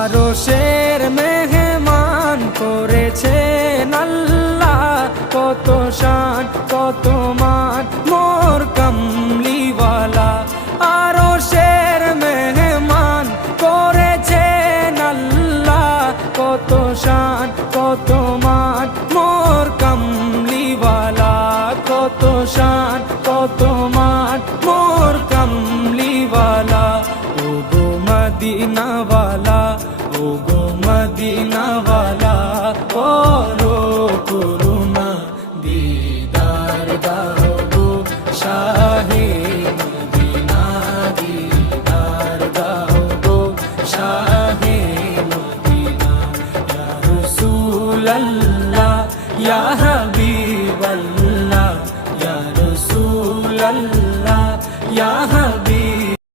আরশের মেহমান করেছেন আল্লাহ, কত শান কত মান মোর কামলিওয়ালা। আরশের মেহমান করেছেন আল্লাহ, কত শান কত মান মোর কামলিওয়ালা, কত শান কত মান মোর কামলিওয়ালা। ও গো মদিনাওয়ালা